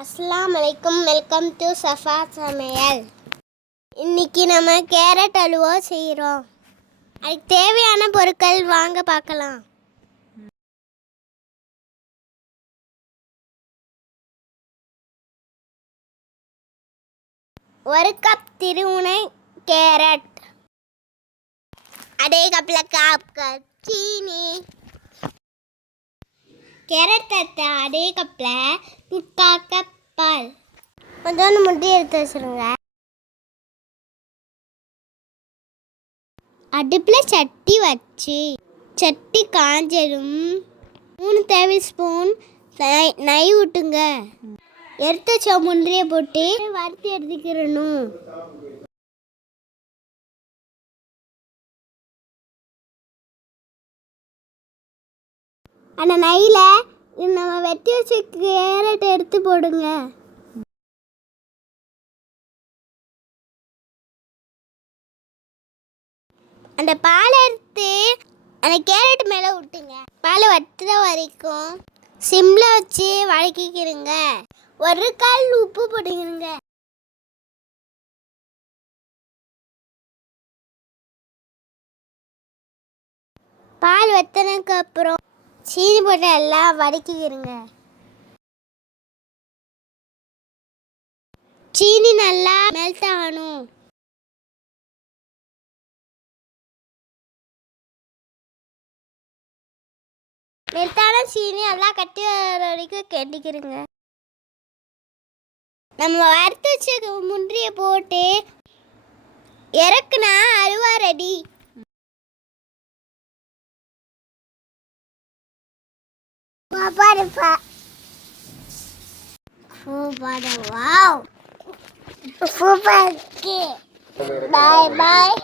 அஸ்ஸலாமு அலைக்கும். Welcome to Safa சமையல். இன்னைக்கு நம்ம கேரட் அல்வா செய்கிறோம். அதுக்கு தேவையான பொருட்கள் வாங்க பார்க்கலாம். ஒரு கப் திருவுணை கேரட், அதே கப்பில் கப் சீனி, கேரட் தட்டை அதே கப்பில் 3/4 கப் பால், கொஞ்சோண்டு முட்டை எடுத்து வச்சுருங்க. அடுப்பில் சட்டி வச்சு சட்டி காஞ்சதும் 3 டேபிள் ஸ்பூன் நெய் விட்டுங்க. எடுத்து வச்ச முந்திரியை போட்டு வறுத்து எடுத்துக்கிறணும். அந்த நெய்யில் நம்ம வெட்டி வச்ச கேரட் எடுத்து போடுங்க. அந்த பாலை எடுத்து அந்த கேரட் மேலே விட்டுங்க. பால் வத்துற வரைக்கும் சிம்மில் வச்சு வதக்கிக்கிறங்க. ஒரு கால் உப்பு போட்டுக்கிறங்க. பால் வத்தினதுக்கு அப்புறம் சீனி போட்டு எல்லாம் வதக்கிக்கிறங்க. சீனி நல்லா மெல்ட் ஆகணும். மெல்ட்டான சீனி எல்லாம் கட்டி வர வரைக்கும் கெட்டிக்கிறங்க. நம்ம வறுத்து வச்ச முந்திரியை போட்டு இறக்குனா halwa ready. Super. Bye bye.